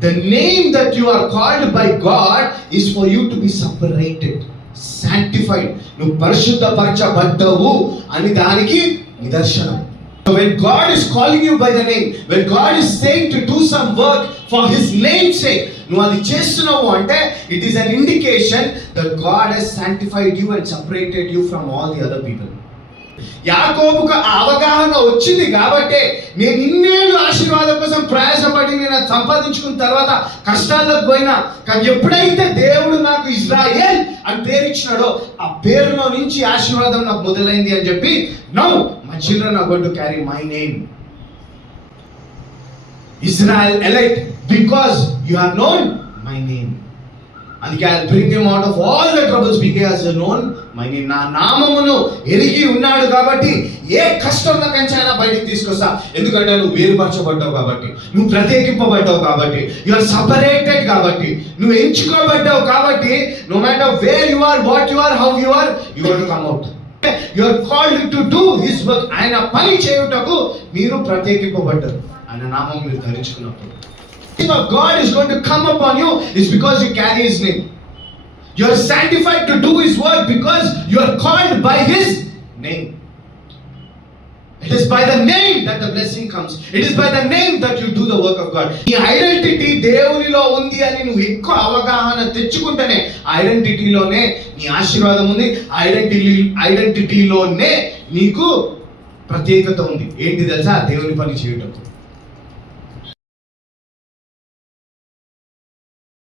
The name that you are called by God is for you to be separated, sanctified. నువ్వు పరిశుద్ధపరచబడ్డావు అని దానికి నిదర్శనం. When God is calling you by the name, when God is saying to do some work for His name's sake, నువ్వు అది చేస్తున్నావు అంటే it is an indication that God has sanctified you and separated you from all the other people. యాకోబుకు అవగాహన వచ్చింది కాబట్టి నేను ఇన్నేళ్ళు ఆశీర్వాదం కోసం ప్రయాసపడి నేను సంపాదించుకున్న తర్వాత కష్టాల్లోకి పోయినా, కానీ ఎప్పుడైతే దేవుడు నాకు ఇజ్రాయేల్ అని పేరు ఇచ్చినాడో ఆ పేరులో నుంచి ఆశీర్వాదం నాకు మొదలైంది అని చెప్పి, now my children are going to carry my name Israel elite because you have known my name. అందుకే I bring him out of all the troubles because you known my name. నా నామమును ఎరిగి ఉన్నాడు కాబట్టి ఏ కష్టంలో కంచైనా బయటికి తీసుకొస్తా. ఎందుకంటే నువ్వు వేరుపరచబడ్డావు కాబట్టి, నువ్వు ప్రత్యేకింపబడ్డావు కాబట్టి, యు ఆర్ సపరేటెడ్ కాబట్టి, నువ్వు ఎంచుకోబడ్డావు కాబట్టి, no matter where you are, what you are, how you are, you are to come out. You are called to do his work. ఆయన పని చేయుటకు మీరు ప్రత్యేకింపబడ్డారు ఆయన నామం మీరు ధరించుకున్నప్పుడు. If God is going to come upon you, it's because you carry His name. You are sanctified to do His work because you are called by His name. It is by the name that the blessing comes. It is by the name that you do the work of God. నీ identity దేవునిలో ఉంది అని నువ్వు ఎక్కువ అవగాహన తెచ్చుకుంటేనే ఐడెంటిటీలోనే నీ ఆశీర్వాదం ఉంది. ఐడెంటిటీలోనే నీకు ప్రత్యేకత ఉంది. ఏంటి తెలుసా? దేవుని పని చేయటం.